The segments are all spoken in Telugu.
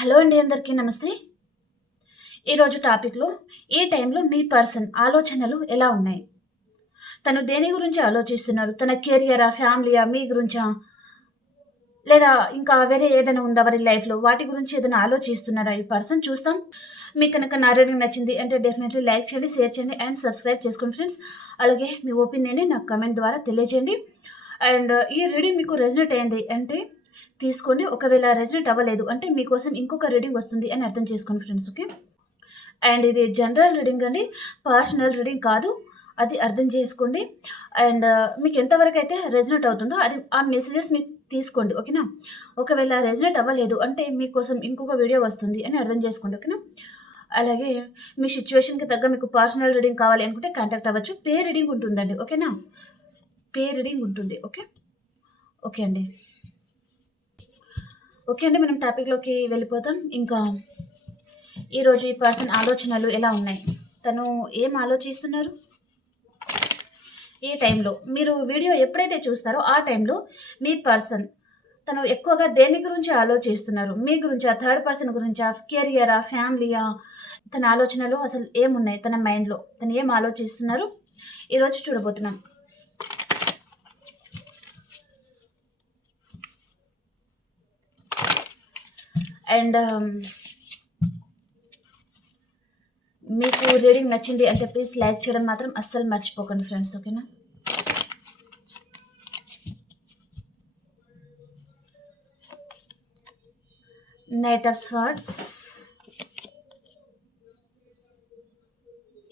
హలో అండి, అందరికీ నమస్తే. ఈరోజు టాపిక్‌లో ఈ టైంలో మీ పర్సన్ ఆలోచనలు ఎలా ఉన్నాయి? తను దేని గురించి ఆలోచిస్తున్నారు? తన కెరియరా? ఫ్యామిలీయా? మీ గురించా? లేదా ఇంకా వేరే ఏదైనా ఉందా వారి లైఫ్‌లో? వాటి గురించి ఏదైనా ఆలోచిస్తున్నారా ఈ పర్సన్? చూస్తాం. మీకు కనుక నా రీడింగ్ నచ్చింది అంటే డెఫినెట్‌లీ లైక్ చేయండి, షేర్ చేయండి అండ్ సబ్స్క్రైబ్ చేసుకోండి ఫ్రెండ్స్. అలాగే మీ ఒపీనియన్‌ని నాకు కామెంట్ ద్వారా తెలియజేయండి. అండ్ ఈ రీడింగ్ మీకు రెజొనేట్ అయింది అంటే తీసుకోండి. ఒకవేళ రెజొనేట్ అవ్వలేదు అంటే మీకోసం ఇంకొక రీడింగ్ వస్తుంది అని అర్థం చేసుకోండి ఫ్రెండ్స్. ఓకే. అండ్ ఇది జనరల్ రీడింగ్ అండి. పర్సనల్ రీడింగ్ కాదు. అది అర్థం చేసుకోండి. అండ్ మీకు ఎంతవరకైతే రెజొనేట్ అవుతుందో అది ఆ మెసేజెస్ మీకు తీసుకోండి. ఓకేనా? ఒకవేళ రెజొనేట్ అవ్వలేదు అంటే మీకోసం ఇంకొక వీడియో వస్తుంది అని అర్థం చేసుకోండి. ఓకేనా? అలాగే మీ సిట్యుయేషన్‌కి తగ్గ మీకు పర్సనల్ రీడింగ్ కావాలి అనుకుంటే కాంటాక్ట్ అవ్వచ్చు. పే రీడింగ్ ఉంటుందండి. ఓకేనా? పే రీడింగ్ ఉంటుంది. ఓకే. ఓకే అండి. ఓకే అండి. మనం టాపిక్‌లోకి వెళ్ళిపోతాం. ఇంకా ఈరోజు ఈ పర్సన్ ఆలోచనలు ఎలా ఉన్నాయి? తను ఏం ఆలోచిస్తున్నారు? ఈ టైంలో మీరు వీడియో ఎప్పుడైతే చూస్తారో ఆ టైంలో మీ పర్సన్ తను ఎక్కువగా దేని గురించి ఆలోచిస్తున్నారు? మీ గురించా? థర్డ్ పర్సన్ గురించా? కెరియరా? ఫ్యామిలీయా? తన ఆలోచనలు అసలు ఏమున్నాయి తన మైండ్‌లో? తను ఏం ఆలోచిస్తున్నారు? ఈరోజు చూడబోతున్నాం. అండ్ మీకు రీడింగ్ నచ్చింది అంటే ప్లీజ్ లైక్ చేయడం మాత్రం అస్సలు మర్చిపోకండి ఫ్రెండ్స్. ఓకేనా? Knight of swords,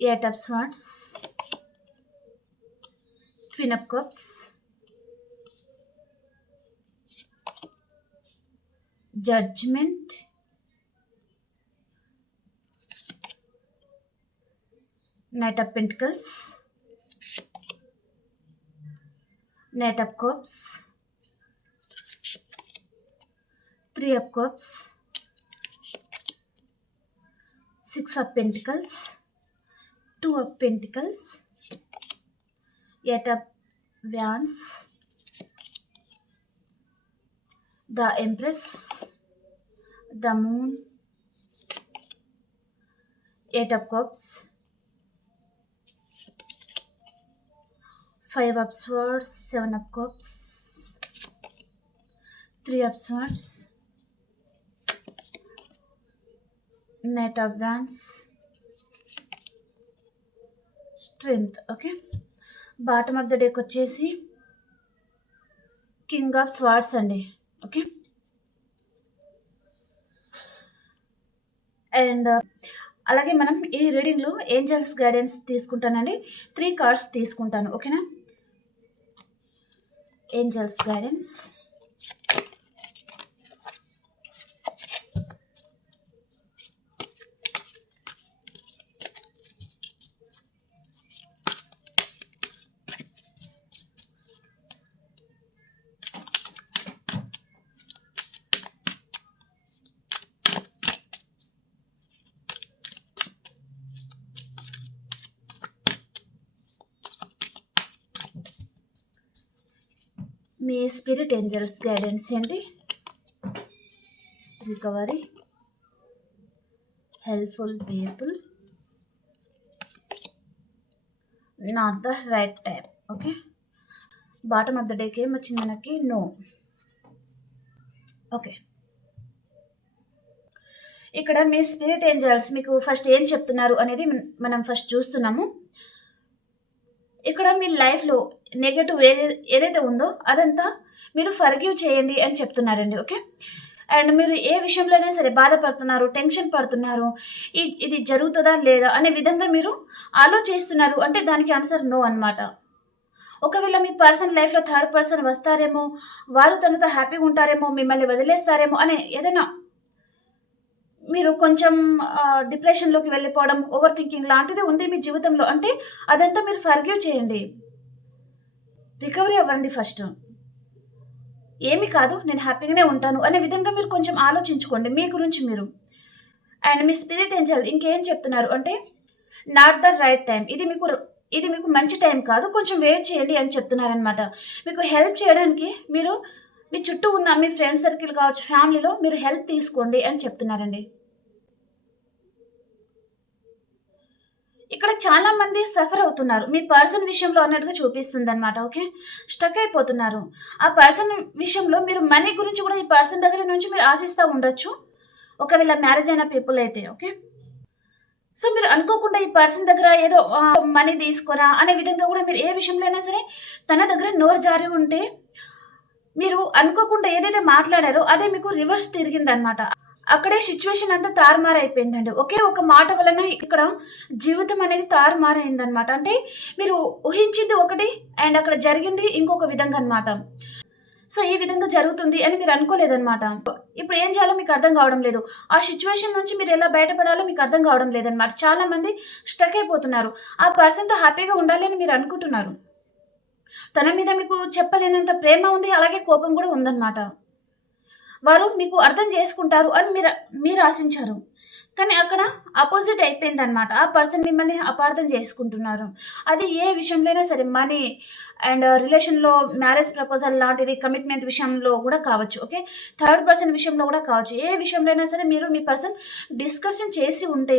eight of swords, twin of cups, judgement, Knight of Pentacles, Knight of Cups, Three of Cups, Six of Pentacles, Two of Pentacles, Eight of Wands, the Empress, the Moon, Eight of Cups, Five of Swords, Seven of Cups, Three of Swords, Knight of Wands, Strength. Okay. Bottom of the deck వచ్చేసి కింగ్ ఆఫ్ స్వార్డ్స్ అండి. ఓకే. అండ్ అలాగే మనం ఈ రీడింగ్లో ఏంజల్స్ గైడెన్స్ తీసుకుంటానండి. 3 కార్డ్స్ తీసుకుంటాను. ఓకేనా? ఏంజల్స్ గైడెన్స్, మీ స్పిరిట్ ఏంజల్స్ గైడెన్స్ ఏంటి? Recovery, helpful people, not the right time. Okay. Bottom of the డేకి ఏమొచ్చింది మనకి? నో. ఓకే. ఇక్కడ మీ స్పిరిట్ ఏంజల్స్ మీకు ఫస్ట్ ఏం చెప్తున్నారు అనేది మనం ఫస్ట్ చూస్తున్నాము. ఇక్కడ మీ లైఫ్లో నెగటివ్ ఏదైతే ఉందో అదంతా మీరు ఫర్గివ్ చేయండి అని చెప్తున్నారండి. ఓకే. అండ్ మీరు ఏ విషయంలోనే సరే బాధపడుతున్నారు, టెన్షన్ పడుతున్నారు, ఇది జరుగుతుందా లేదా అనే విధంగా మీరు ఆలోచిస్తున్నారు అంటే దానికి ఆన్సర్ నో అనమాట. ఒకవేళ మీ పర్సన్ లైఫ్లో థర్డ్ పర్సన్ వస్తారేమో, వారు తనతో హ్యాపీగా ఉంటారేమో, మిమ్మల్ని వదిలేస్తారేమో అనే ఏదైనా మీరు కొంచెం డిప్రెషన్లోకి వెళ్ళిపోవడం, ఓవర్ థింకింగ్ లాంటిది ఉంది మీ జీవితంలో అంటే అదంతా మీరు ఫర్గివ్ చేయండి. రికవరీ అవ్వండి ఫస్ట్. ఏమి కాదు, నేను హ్యాపీగానే ఉంటాను అనే విధంగా మీరు కొంచెం ఆలోచించుకోండి మీ గురించి మీరు. అండ్ మీ స్పిరిట్ ఏంజల్ ఇంకేం చెప్తున్నారు అంటే నాట్ ద రైట్ టైం, ఇది మీకు మంచి టైం కాదు, కొంచెం వెయిట్ చేయండి అని చెప్తున్నారనమాట. మీకు హెల్ప్ చేయడానికి మీరు మీ చుట్టూ ఉన్న మీ ఫ్రెండ్ సర్కిల్ కావచ్చు, ఫ్యామిలీలో మీరు హెల్ప్ తీసుకోండి అని చెప్తున్నారండి. ఇక్కడ చాలా మంది సఫర్ అవుతున్నారు. మీ పర్సన్ విషయంలో అన్నట్టుగా చూపిస్తుందన్నమాట. ఓకే. స్టక్ అయిపోతున్నారు. ఆ పర్సన్ విషయంలో మీరు మనీ గురించి కూడా ఈ పర్సన్ దగ్గర నుంచి మీరు ఆశిస్తా ఉండొచ్చు. ఒకవేళ మ్యారేజ్ అయిన పీపుల్ అయితే. ఓకే. సో, మీరు అనుకోకుండా ఈ పర్సన్ దగ్గర ఏదో మనీ తీసుకోరా అనే విధంగా కూడా మీరు ఏ విషయంలో అయినా సరే తన దగ్గర నోరు జారి ఉంటే, మీరు అనుకోకుండా ఏదైతే మాట్లాడారో అదే మీకు రివర్స్ తిరిగిందనమాట. అక్కడే సిట్యుయేషన్ అంతా తారుమారైపోయిందండి. ఒకే ఒక మాట వలన ఇక్కడ జీవితం అనేది తారుమారైందనమాట. అంటే మీరు ఊహించింది ఒకటి అండ్ అక్కడ జరిగింది ఇంకొక విధంగా అనమాట. సో, ఈ విధంగా జరుగుతుంది అని మీరు అనుకోలేదనమాట. ఇప్పుడు ఏం చేయాలో మీకు అర్థం కావడం లేదు. ఆ సిట్యుయేషన్ నుంచి మీరు ఎలా బయటపడాలో మీకు అర్థం కావడం లేదనమాట. చాలా మంది స్టక్ అయిపోతున్నారు. ఆ పర్సన్‌తో హ్యాపీగా ఉండాలి అని మీరు అనుకుంటున్నారు. తన మీద మీకు చెప్పలేనంత ప్రేమ ఉంది. అలాగే కోపం కూడా ఉందనమాట. వారు మీకు అర్థం చేసుకుంటారు అని మీరు ఆశించారు. కానీ అక్కడ అపోజిట్ అయిపోయిందనమాట. ఆ పర్సన్ మిమ్మల్ని అపార్థం చేసుకుంటున్నారు. అది ఏ విషయంలో అయినా సరే మనీ అండ్ రిలేషన్‌లో మ్యారేజ్ ప్రపోజల్ లాంటిది కమిట్మెంట్ విషయంలో కూడా కావచ్చు. ఓకే. థర్డ్ పర్సన్ విషయంలో కూడా కావచ్చు. ఏ విషయంలో అయినా సరే మీరు మీ పర్సన్ డిస్కషన్ చేసి ఉంటే,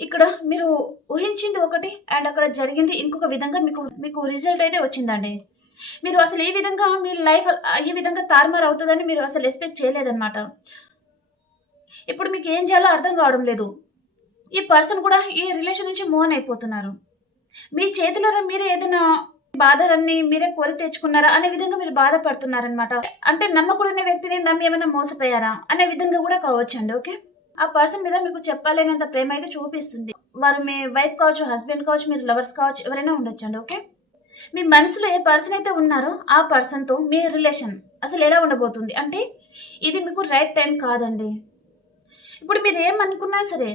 ఇక్కడ మీరు ఊహించింది ఒకటి అండ్ అక్కడ జరిగింది ఇంకొక విధంగా మీకు రిజల్ట్ అయితే వచ్చిందండి. మీరు అసలు ఏ విధంగా మీ లైఫ్ ఈ విధంగా తారుమారు అవుతదని మీరు అసలు ఎక్స్‌పెక్ట్ చేయలేదన్నమాట. ఇప్పుడు మీకేం చేయాలో అర్థం కావడం లేదు. ఈ పర్సన్ కూడా ఈ రిలేషన్ నుంచి మూవ్ ఆన్ అయిపోతున్నారు. మీ చేతులారా మీరే ఏదైనా బాధలన్నీ మీరే కొని తెచ్చుకున్నారా అనే విధంగా మీరు బాధపడుతున్నారనమాట. అంటే నమ్మకూడని వ్యక్తిని నమ్మి ఏమైనా మోసపోయారా అనే విధంగా కూడా కావచ్చండి. ఓకే. ఆ పర్సన్ మీద మీకు చెప్పలేనంత ప్రేమ అయితే చూపిస్తుంది. వారు మీ వైఫ్ కావచ్చు, హస్బెండ్ కావచ్చు, మీరు లవర్స్ కావచ్చు, ఎవరైనా ఉండొచ్చండి. ఓకే. మీ మనసులో ఏ పర్సన్ అయితే ఉన్నారో ఆ పర్సన్‌తో మీ రిలేషన్ అసలు ఎలా ఉండబోతుంది అంటే, ఇది మీకు రైట్ టైం కాదండి. ఇప్పుడు మీరేమనుకున్నా సరే,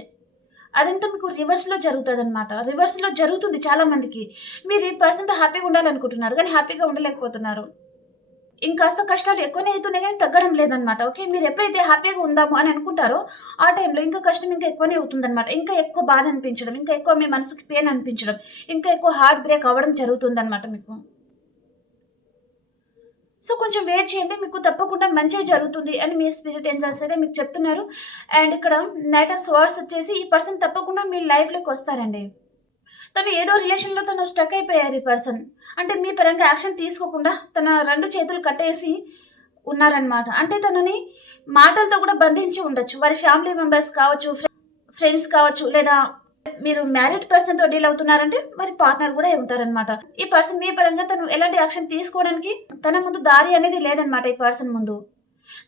అదంతా మీకు రివర్స్‌లో జరుగుతదనమాట. రివర్స్‌లో జరుగుతుంది చాలా మందికి. మీరు ఈ పర్సన్‌తో హ్యాపీగా ఉండాలనుకుంటున్నారు. కానీ హ్యాపీగా ఉండలేకపోతున్నారు. ఇంకాస్త కష్టాలు ఎక్కువనే అయితున్నాయి గానీ తగ్గడం లేదనమాట. ఓకే. మీరెప్పుడైతే హ్యాపీగా ఉందాము అని అనుకుంటారో, ఆ టైంలో ఇంకా కష్టం ఇంకా ఎక్కువనే అవుతుందనమాట. ఇంకా ఎక్కువ బాధ అనిపించడం, ఇంకా ఎక్కువ మీ మనసుకి పెయిన్ అనిపించడం, ఇంకా ఎక్కువ హార్ట్ బ్రేక్ అవ్వడం జరుగుతుందనమాట మీకు. సో, కొంచెం వెయిట్ చేయండి. మీకు తప్పకుండా మంచే జరుగుతుంది అని మీ స్పిరిట్ ఏంజెల్స్ అయితే మీకు చెప్తున్నారు. అండ్ ఇక్కడ నైట్ ఆఫ్ స్వార్డ్స్ వచ్చేసి ఈ పర్సన్ తప్పకుండా మీ లైఫ్‌లోకొస్తారండి. తను ఏదో రిలేషన్‌లో తను స్టక్ అయిపోయారు ఈ పర్సన్. అంటే మీ పరంగా యాక్షన్ తీసుకోకుండా తన 2 చేతులు కట్టేసి ఉన్నారనమాట. అంటే తనని మాటలతో కూడా బంధించి ఉండొచ్చు. వారి ఫ్యామిలీ మెంబర్స్ కావచ్చు, ఫ్రెండ్స్ కావచ్చు, లేదా మీరు మ్యారీడ్ పర్సన్‌తో డీల్ అవుతున్నారంటే వారి పార్ట్నర్ కూడా ఉంటారనమాట. ఈ పర్సన్ మీ పరంగా తను ఎలాంటి యాక్షన్ తీసుకోవడానికి తన ముందు దారి అనేది లేదనమాట ఈ పర్సన్ ముందు.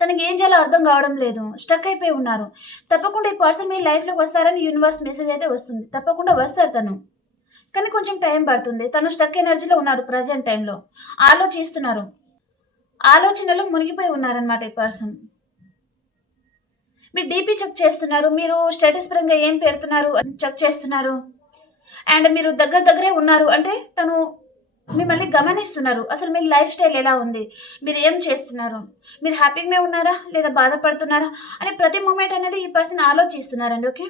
తనకి ఏం చేయాలో అర్థం కావడం లేదు. స్టక్ అయిపోయి ఉన్నారు. తప్పకుండా ఈ పర్సన్ మీ లైఫ్‌లోకి వస్తారని యూనివర్స్ మెసేజ్ అయితే వస్తుంది. తప్పకుండా వస్తారు తను. కానీ కొంచెం టైం పడుతుంది. తను స్టక్ ఎనర్జీలో ఉన్నారు ప్రెజెంట్ టైమ్‌లో. ఆలోచిస్తున్నారు. ఆలోచనలో మునిగిపోయి ఉన్నారనమాట ఈ పర్సన్. మీ డీపీ చెక్ చేస్తున్నారు. మీరు స్టేటస్ పరంగా ఏం పెడుతున్నారు అని చెక్ చేస్తున్నారు. అండ్ మీరు దగ్గరే ఉన్నారు. అంటే తను మిమ్మల్ని గమనిస్తున్నారు. అసలు మీ లైఫ్ స్టైల్ ఎలా ఉంది? మీరు ఏం చేస్తున్నారు? మీరు హ్యాపీగానే ఉన్నారా? లేదా బాధపడుతున్నారా? అని ప్రతి మూమెంట్ అనేది ఈ పర్సన్ ఆలోచిస్తున్నారండి. ఓకే.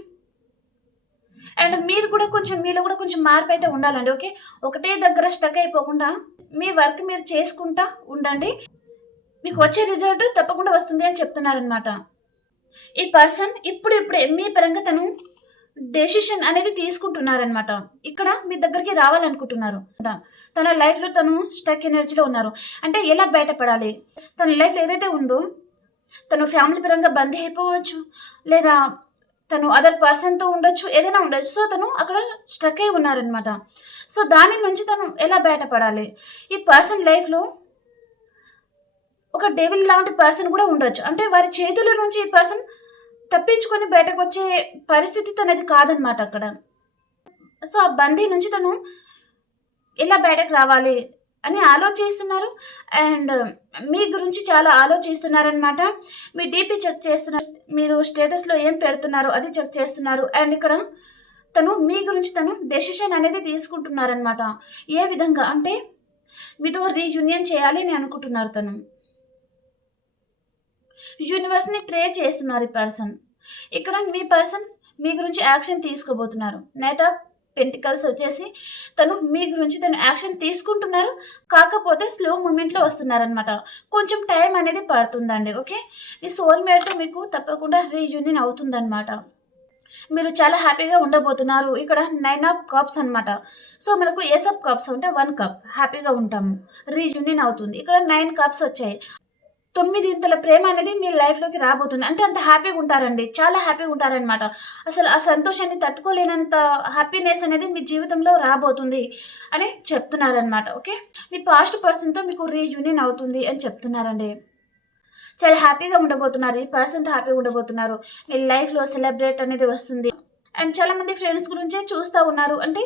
అండ్ మీరు కూడా కొంచెం మీలో కూడా కొంచెం మార్పయితే ఉండాలండి. ఓకే. ఒకటే దగ్గర స్టక్ అయిపోకుండా మీ వర్క్ మీరు చేసుకుంటా ఉండండి. మీకు వచ్చే రిజల్ట్ తప్పకుండా వస్తుంది అని చెప్తున్నారనమాట. ఈ పర్సన్ ఇప్పుడిప్పుడే మీ పరంగా తను డెసిషన్ అనేది తీసుకుంటున్నారనమాట. ఇక్కడ మీ దగ్గరికి రావాలనుకుంటున్నారు. తన లైఫ్‌లో తను స్టక్ ఎనర్జీలో ఉన్నారు. అంటే ఎలా బయటపడాలి? తన లైఫ్‌లో ఏదైతే ఉందో తను ఫ్యామిలీ పరంగా బందీ అయిపోవచ్చు. లేదా తను అదర్ పర్సన్‌తో ఉండొచ్చు. ఏదైనా ఉండొచ్చు. సో, తను అక్కడ స్ట్రక్ అయి ఉన్నారనమాట. సో, దాని నుంచి తను ఎలా బయటపడాలి? ఈ పర్సన్ లైఫ్‌లో ఒక డెవిల్ లాంటి పర్సన్ కూడా ఉండొచ్చు. అంటే వారి చేతుల నుంచి ఈ పర్సన్ తప్పించుకొని బయటకొచ్చే పరిస్థితి తనది కాదనమాట అక్కడ. సో, ఆ బందీ నుంచి తను ఎలా బయటకు రావాలి అని ఆలోచిస్తున్నారు. అండ్ మీ గురించి చాలా ఆలోచిస్తున్నారనమాట. మీ డీపీ చెక్ చేస్తున్నారు. మీరు స్టేటస్‌లో ఏం పెడుతున్నారో అది చెక్ చేస్తున్నారు. అండ్ ఇక్కడ తను మీ గురించి తను డెసిషన్ అనేది తీసుకుంటున్నారనమాట. ఏ విధంగా అంటే మీతో రీయూనియన్ చేయాలి అని అనుకుంటున్నారు తను. యూనివర్స్‌ని ప్రే చేస్తున్నారు ఈ పర్సన్. ఇక్కడ మీ పర్సన్ మీ గురించి యాక్షన్ తీసుకోబోతున్నారు. నైట్ ఆఫ్ పెంటికల్స్ వచ్చేసి తను మీ గురించి తను యాక్షన్ తీసుకుంటున్నారు. కాకపోతే స్లో మూమెంట్‌లో వస్తున్నారనమాట. కొంచెం టైం అనేది పడుతుందండి. ఓకే. మీ సోల్‌మేట్‌తో మీకు తప్పకుండా రీయూనియన్ అవుతుందనమాట. మీరు చాలా హ్యాపీగా ఉండబోతున్నారు. ఇక్కడ 9 ఆఫ్ కప్స్ అనమాట. సో, మనకు ఏస్ ఆఫ్ కప్స్ అంటే 1 కప్ హ్యాపీగా ఉంటాము. రీయూనియన్ అవుతుంది. ఇక్కడ 9 కప్స్ వచ్చాయి. 9 ఇంతల ప్రేమ అనేది మీ లైఫ్‌లోకి రాబోతుంది. అంటే అంత హ్యాపీగా ఉంటారండి. చాలా హ్యాపీగా ఉంటారనమాట. అసలు ఆ సంతోషాన్ని తట్టుకోలేనంత హ్యాపీనెస్ అనేది మీ జీవితంలో రాబోతుంది అని చెప్తున్నారనమాట. ఓకే. మీ పాస్ట్ పర్సన్‌తో మీకు రీయూనియన్ అవుతుంది అని చెప్తున్నారండి. చాలా హ్యాపీగా ఉండబోతున్నారు. ఈ పర్సన్‌తో హ్యాపీగా ఉండబోతున్నారు. మీ లైఫ్‌లో సెలబ్రేట్ అనేది వస్తుంది. అండ్ చాలామంది ఫ్రెండ్స్ గురించే చూస్తా ఉన్నారు. అంటే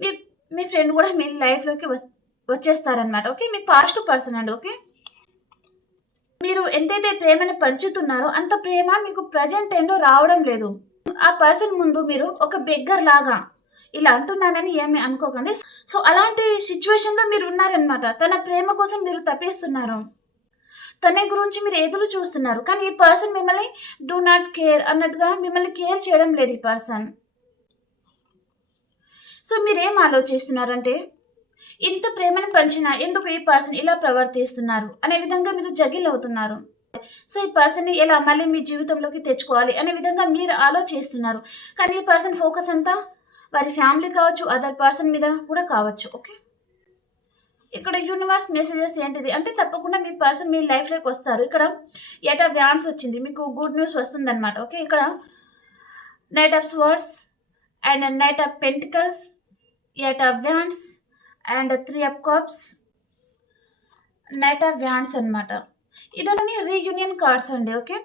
మీ మీ ఫ్రెండ్ కూడా మీ లైఫ్‌లోకి వచ్చేస్తారనమాట. ఓకే. మీ పాస్ట్ పర్సన్ అండి. ఓకే. మీరు ఎంతైతే ప్రేమను పంచుతున్నారో అంత ప్రేమ మీకు ప్రెజెంట్ టైంలో రావడం లేదు. ఆ పర్సన్ ముందు మీరు ఒక బెగ్గర్ లాగా ఇలా అంటున్నానని ఏమి అనుకోకండి. సో, అలాంటి సిట్యుయేషన్‌లో మీరు ఉన్నారనమాట. తన ప్రేమ కోసం మీరు తపిస్తున్నారు. తన గురించి మీరు ఎదురు చూస్తున్నారు. కానీ ఈ పర్సన్ మిమ్మల్ని డూ నాట్ కేర్ అన్నట్టుగా మిమ్మల్ని కేర్ చేయడం లేదు ఈ పర్సన్. సో, మీరేం ఆలోచిస్తున్నారంటే, ఇంత ప్రేమను పంచినా ఎందుకు ఈ పర్సన్ ఇలా ప్రవర్తిస్తున్నారు అనే విధంగా మీరు జగిల్ అవుతున్నారు. సో, ఈ పర్సన్‌ని ఎలా మళ్ళీ మీ జీవితంలోకి తెచ్చుకోవాలి అనే విధంగా మీరు ఆలోచిస్తున్నారు. కానీ ఈ పర్సన్ ఫోకస్ అంతా వారి ఫ్యామిలీ కావచ్చు, అదర్ పర్సన్ మీద కూడా కావచ్చు. ఓకే. ఇక్కడ యూనివర్స్ మెసేజెస్ ఏంటిది అంటే తప్పకుండా మీ పర్సన్ మీ లైఫ్‌లోకి వస్తారు. ఇక్కడ ఎయిట్ ఆఫ్ వ్యాండ్స్ వచ్చింది. మీకు గుడ్ న్యూస్ వస్తుందన్నమాట. ఓకే. ఇక్కడ knight of swords and knight of pentacles, eight of wands and 3 of cups, knight of wands అన్నమాట. ఇదన్నీ రీయూనియన్ కార్డ్స్ అండి. ఓకే.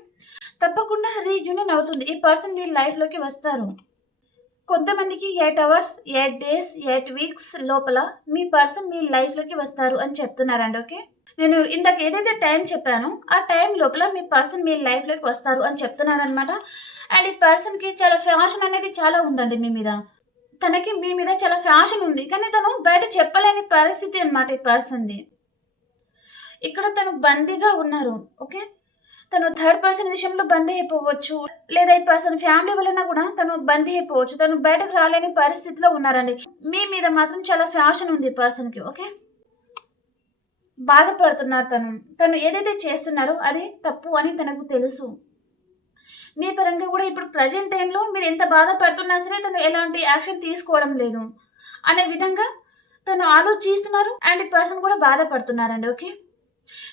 తప్పకుండా రీయూనియన్ అవుతుంది. ఈ పర్సన్ మీ లైఫ్‌లోకి వస్తారు. కొంతమందికి 8 అవర్స్, 8 డేస్, 8 వీక్స్ లోపల మీ పర్సన్ మీ లైఫ్‌లోకి వస్తారు అని చెప్తున్నారండి. ఓకే. నేను ఇందాక ఏదైతే టైం చెప్పానో, ఆ టైం లోపల మీ పర్సన్ మీ లైఫ్‌లోకి వస్తారు అని చెప్తున్నారనమాట. అండ్ ఈ పర్సన్‌కి చాలా ఫ్యాషన్ అనేది చాలా ఉందండి మీ మీద. తనకి మీ మీద చాలా ఫ్యాషన్ ఉంది. కానీ తను బయట చెప్పలేని పరిస్థితి అనమాట ఈ పర్సన్‌ది. ఇక్కడ తను బందీగా ఉన్నారు. ఓకే. తను థర్డ్ పర్సన్ విషయంలో బందీ అయిపోవచ్చు. లేదా ఈ పర్సన్ ఫ్యామిలీ వలన కూడా తను బందీ అయిపోవచ్చు. తను బయటకు రాలేని పరిస్థితిలో ఉన్నారండి. మీ మీద మాత్రం చాలా ఫ్యాషన్ ఉంది ఈ పర్సన్‌కి. ఓకే. బాధపడుతున్నారు తను. తను ఏదైతే చేస్తున్నారో అది తప్పు అని తనకు తెలుసు. మీ పరంగా కూడా ఇప్పుడు ప్రెజెంట్ టైంలో మీరు ఎంత బాధపడుతున్నా సరే తను ఎలాంటి యాక్షన్ తీసుకోవడం లేదు అనే విధంగా తను ఆలోచిస్తున్నారు. అండ్ ఈ పర్సన్ కూడా బాధపడుతున్నారండి. ఓకే.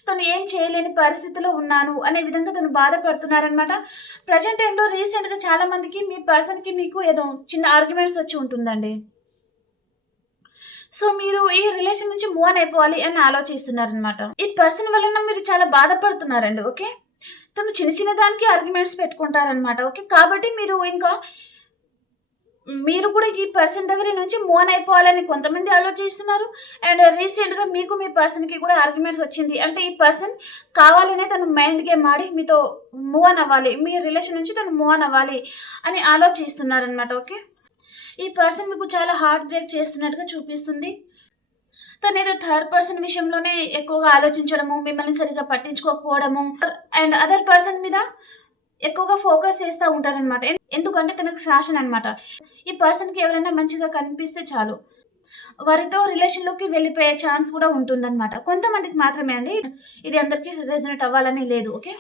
తను ఏం చేయలేని పరిస్థితిలో ఉన్నాను అనే విధంగా తను బాధపడుతున్నారనమాట. ప్రెజెంట్ టైంలో రీసెంట్‌గా చాలా మందికి మీ పర్సన్‌కి మీకు ఏదో చిన్న ఆర్గ్యుమెంట్స్ వచ్చి ఉంటుందండి. సో, మీరు ఈ రిలేషన్ నుంచి మూవ్ ఆన్ అయిపోవాలి అని ఆలోచిస్తున్నారనమాట. ఈ పర్సన్ వలన మీరు చాలా బాధపడుతున్నారండి. ఓకే. తను చిన్న చిన్న దానికి ఆర్గ్యుమెంట్స్ పెట్టుకుంటారనమాట. ఓకే. కాబట్టి మీరు కూడా ఈ పర్సన్ దగ్గర నుంచి మూవ్ ఆన్ అయిపోవాలని కొంతమంది ఆలోచిస్తున్నారు. అండ్ రీసెంట్‌గా మీకు మీ పర్సన్‌కి కూడా ఆర్గ్యుమెంట్స్ వచ్చింది. అంటే ఈ పర్సన్ కావాలనే తను మైండ్ గేమ్ ఆడి మీతో మూవ్ ఆన్ అవ్వాలి. మీ రిలేషన్ నుంచి తను మూవ్ ఆన్ అవ్వాలి అని ఆలోచిస్తున్నారనమాట. ఓకే. ఈ పర్సన్ మీకు చాలా హార్ట్ బ్రేక్ చేస్తున్నట్టుగా చూపిస్తుంది. తనేదో థర్డ్ పర్సన్ విషయంలోనే ఎక్కువగా ఆలోచించడము, మిమ్మల్ని సరిగ్గా పట్టించుకోకపోవడము అండ్ అదర్ పర్సన్ మీద ఎక్కువగా ఫోకస్ చేస్తా ఉంటారనమాట. ఎందుకంటే తనకు ఫ్యాషన్ అనమాట. ఈ పర్సన్‌కి ఎవరైనా మంచిగా కనిపిస్తే చాలు. వారితో రిలేషన్‌లోకి వెళ్ళిపోయే ఛాన్స్ కూడా ఉంటుందనమాట. కొంతమందికి మాత్రమే అండి. ఇది అందరికి రెజొనేట్ అవ్వాలని లేదు. ఓకే.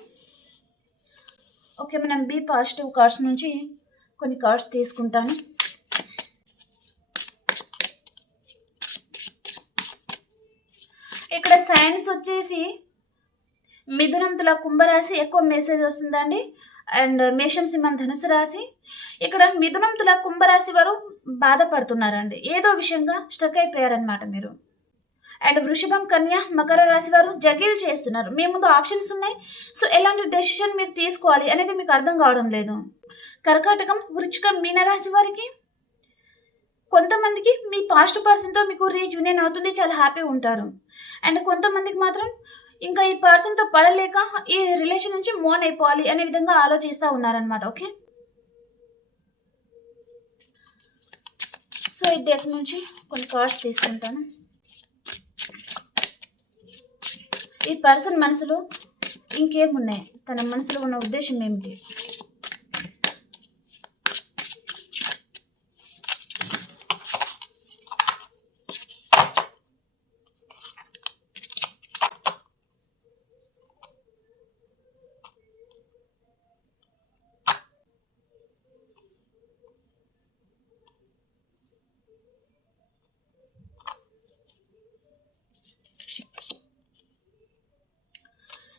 ఓకే. మనం బీ పాజిటివ్ కార్డ్స్ నుంచి కొన్ని కార్డ్స్ తీసుకుంటాను. ఇక్కడ సైన్స్ వచ్చేసి మిథునం, తుల, కుంభరాశి ఎక్కువ మెసేజ్ వస్తుందండి. అండ్ మేషం, సింహం, ధనుసు రాశి. ఇక్కడ మిథునం, తుల, కుంభరాశి వారు బాధపడుతున్నారండి. ఏదో విషయంగా స్టక్ అయిపోయారనమాట మీరు. అండ్ వృషభం, కన్య, మకర రాశి వారు జగిల్ చేస్తున్నారు. మీ ముందు ఆప్షన్స్ ఉన్నాయి. సో, ఎలాంటి డెసిషన్ మీరు తీసుకోవాలి అనేది మీకు అర్థం కావడం లేదు. కర్కాటకం, వృచ్చికం, మీనరాశి వారికి కొంతమందికి మీ పాస్ట్ పర్సన్‌తో మీకు రీయూనియన్ అవుతుంది. చాలా హ్యాపీగా ఉంటారు. అండ్ కొంతమందికి మాత్రం ఇంకా ఈ పర్సన్‌తో పడలేక ఈ రిలేషన్ నుంచి మూవ్ ఆన్ అయిపోవాలి అనే విధంగా ఆలోచిస్తా ఉన్నారనమాట. ఓకే. సో, ఈ డెక్ నుంచి కొన్ని కార్డ్స్ తీసుకుంటాను. ఈ పర్సన్ మనసులో ఇంకేమున్నాయి? తన మనసులో ఉన్న ఉద్దేశం ఏమిటి?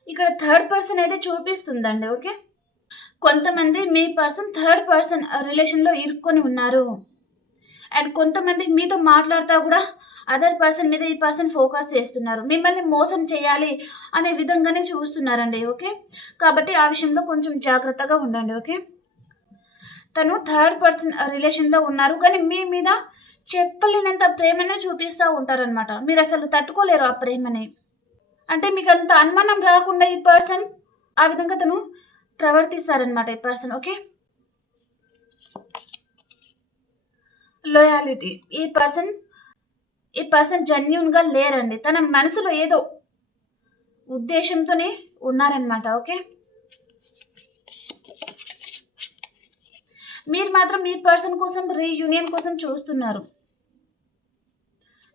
ఇక్కడ థర్డ్ పర్సన్ అయితే చూపిస్తుందండి. ఓకే. కొంతమంది మీ పర్సన్ థర్డ్ పర్సన్ రిలేషన్‌లో ఇరుక్కొని ఉన్నారు. అండ్ కొంతమంది మీతో మాట్లాడుతా కూడా అదర్ పర్సన్ మీద ఈ పర్సన్ ఫోకస్ చేస్తున్నారు. మిమ్మల్ని మోసం చేయాలి అనే విధంగానే చూస్తున్నారండి. ఓకే. కాబట్టి ఆ విషయంలో కొంచెం జాగ్రత్తగా ఉండండి. ఓకే. తను థర్డ్ పర్సన్ రిలేషన్‌లో ఉన్నారు. కానీ మీ మీద చెప్పలేనంత ప్రేమనే చూపిస్తా ఉంటారనమాట. మీరసలు తట్టుకోలేరు ఆ ప్రేమని. అంటే మీకంత అనుమానం రాకుండా ఈ పర్సన్ ఆ విధంగా తను ప్రవర్తిస్తారనమాట ఈ పర్సన్. ఓకే. లాయల్టీ. ఈ పర్సన్ జెన్యూన్‌గా లేరండి. తన మనసులో ఏదో ఉద్దేశంతోనే ఉన్నారనమాట. ఓకే. మీరు మాత్రం ఈ పర్సన్ కోసం రీయూనియన్ కోసం చూస్తున్నారు.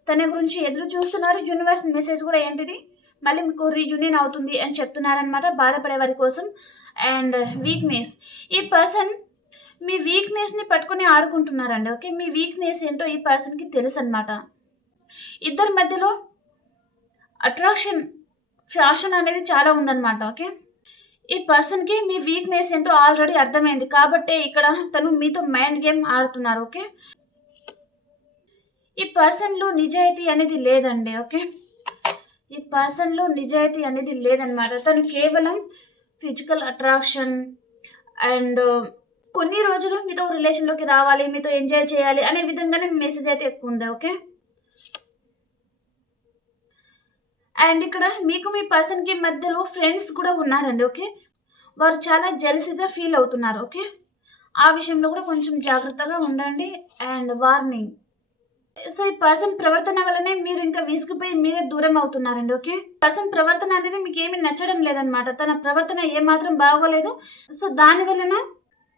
తన గురించి ఎదురు చూస్తున్నారు. యూనివర్స్ మెసేజ్ కూడా ఏంటిది? మళ్ళీ మీకు రీయూనియన్ అవుతుంది అని చెప్తున్నారనమాట. బాధపడే వారి కోసం. And weakness. ఈ పర్సన్ మీ వీక్‌నెస్‌ని పట్టుకొని ఆడుకుంటున్నారండి. ఓకే. మీ వీక్‌నెస్ ఏంటో ఈ పర్సన్‌కి తెలుసనమాట. ఇద్దరి మధ్యలో ఫ్యాషన్ అనేది చాలా ఉందనమాట. ఓకే. ఈ పర్సన్‌కి మీ వీక్‌నెస్ ఏంటో ఆల్రెడీ అర్థమైంది. కాబట్టే ఇక్కడ తను మీతో మైండ్ గేమ్ ఆడుతున్నారు. ఓకే. ఈ పర్సన్‌లో నిజాయితీ అనేది లేదండి. ఓకే. ఈ పర్సన్‌లో నిజాయితీ అనేది లేదనమాట. తను కేవలం ఫిజికల్ అట్రాక్షన్ అండ్ కొన్ని రోజులు మీతో రిలేషన్‌లోకి రావాలి, మీతో ఎంజాయ్ చేయాలి అనే విధంగానే మెసేజ్ అయితే ఎక్కువుంది. ఓకే. అండ్ ఇక్కడ మీకు మీ పర్సన్‌కి మధ్యలో ఫ్రెండ్స్ కూడా ఉన్నారండి. ఓకే. వారు చాలా జెలసీగా ఫీల్ అవుతున్నారు. ఓకే. ఆ విషయంలో కూడా కొంచెం జాగ్రత్తగా ఉండండి. And warning. సో, ఈ పర్సన్ ప్రవర్తన వల్లనే మీరు ఇంకా విసిగిపోయి మీరే దూరం అవుతున్నారండి. ఓకే. పర్సన్ ప్రవర్తన అనేది మీకేమి నచ్చడం లేదనమాట. తన ప్రవర్తన ఏమాత్రం బాగోలేదు. సో, దాని వలన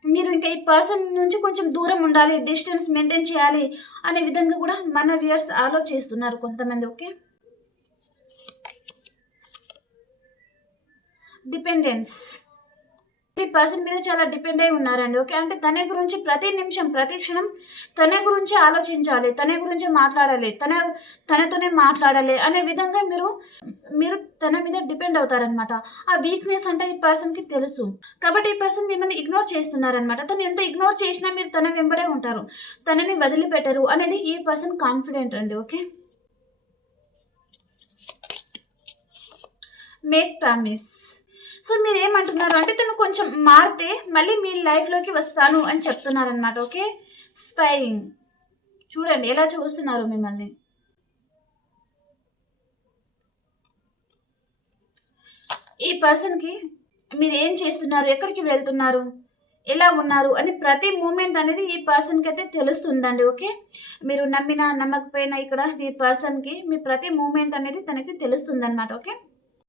మీరు ఇంకా ఈ పర్సన్ నుంచి కొంచెం దూరం ఉండాలి, డిస్టెన్స్ మెయింటైన్ చేయాలి అనే విధంగా కూడా మన వ్యూయర్స్ ఆలోచిస్తున్నారు కొంతమంది. ఓకే. డిపెండెన్స్. ఈ పర్సన్ మీద చాలా డిపెండ్ అయి ఉన్నారండి. ఓకే. అంటే తన గురించి ప్రతి నిమిషం, ప్రతి క్షణం తన గురించి ఆలోచించాలి. తన గురించే మాట్లాడాలి. తనతోనే మాట్లాడాలి అనే విధంగా మీరు తన మీద డిపెండ్ అవుతారనమాట. ఆ వీక్‌నెస్ అంటే ఈ పర్సన్‌కి తెలుసు. కాబట్టి ఈ పర్సన్ మిమ్మల్ని ఇగ్నోర్ చేస్తున్నారనమాట. తను ఎంత ఇగ్నోర్ చేసినా మీరు తన వెంబడే ఉంటారు. తనని వదిలిపెట్టరు అనేది ఈ పర్సన్ కాన్ఫిడెంట్ అండి. ఓకే. Make promise. సో, మీరేమంటున్నారు అంటే తను కొంచెం మారితే మళ్ళీ మీ లైఫ్‌లోకి వస్తాను అని చెప్తున్నారనమాట. ఓకే. స్పైయింగ్. చూడండి ఎలా చూస్తున్నారు మిమ్మల్ని. ఈ పర్సన్‌కి మీరేం చేస్తున్నారు? ఎక్కడికి వెళ్తున్నారు? ఎలా ఉన్నారు? అని ప్రతి మూమెంట్ అనేది ఈ పర్సన్‌కైతే తెలుస్తుందండి. ఓకే. మీరు నమ్మినా, నమ్మకపోయినా ఇక్కడ మీ పర్సన్‌కి మీ ప్రతి మూమెంట్ అనేది తనకి తెలుస్తుందనమాట. ఓకే.